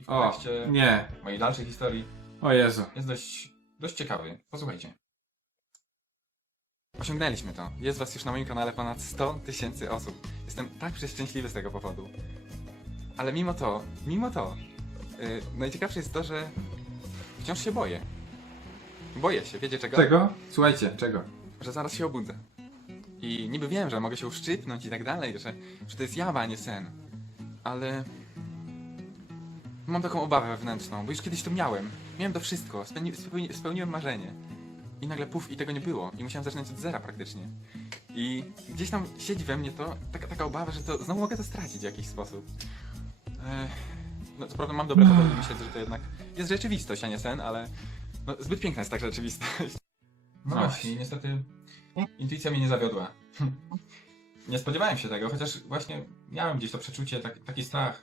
i w O, kontekście nie. mojej dalszej historii O Jezu. jest dość, dość ciekawy. Posłuchajcie. Osiągnęliśmy to. Jest was już na moim kanale ponad 100 tysięcy osób. Jestem tak przeszczęśliwy z tego powodu. Ale mimo to, mimo to, yy, najciekawsze jest to, że wciąż się boję. Boję się, wiecie czego? Czego? Słuchajcie, czego? Że zaraz się obudzę. I niby wiem, że mogę się uszczypnąć i tak dalej, że, że to jest jawa, a nie sen. Ale... Mam taką obawę wewnętrzną, bo już kiedyś to miałem. Miałem to wszystko, spełni, spełni, spełniłem marzenie. I nagle puf, i tego nie było. I musiałem zaczynać od zera praktycznie. I gdzieś tam siedzi we mnie to, taka, taka obawa, że to znowu mogę to stracić w jakiś sposób. Ech, no co prawda mam dobre powody myśleć, że to jednak jest rzeczywistość, a nie sen, ale no, zbyt piękna jest tak rzeczywistość. No właśnie, niestety intuicja mnie nie zawiodła. nie spodziewałem się tego, chociaż właśnie miałem gdzieś to przeczucie, tak, taki strach,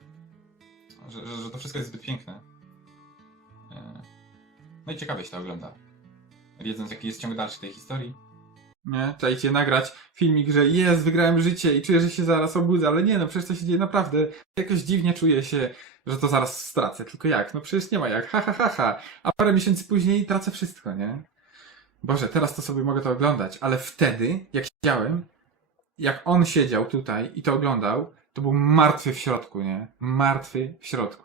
że, że, że to wszystko jest zbyt piękne. E, No i ciekawie się to ogląda. Wiedząc, jaki jest ciąg dalszy tej historii. Nie? Czajcie nagrać filmik, że jest, wygrałem życie i czuję, że się zaraz obudzę, ale nie, no przecież to się dzieje naprawdę. Jakoś dziwnie czuję się, że to zaraz stracę. Tylko jak? No przecież nie ma jak. Ha, ha, ha, ha. A parę miesięcy później tracę wszystko, nie? Boże, teraz to sobie mogę to oglądać, ale wtedy, jak siedziałem, jak on siedział tutaj i to oglądał, to był martwy w środku, nie? Martwy w środku.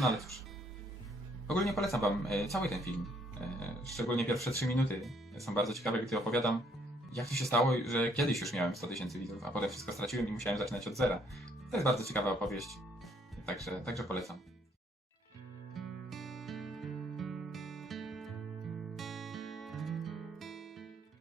No ale cóż. Ogólnie polecam wam e, cały ten film. E, szczególnie pierwsze 3 minuty są bardzo ciekawe, gdy opowiadam, jak to się stało, że kiedyś już miałem 100 tysięcy widzów, a potem wszystko straciłem i musiałem zaczynać od zera. To jest bardzo ciekawa opowieść. Także, także polecam.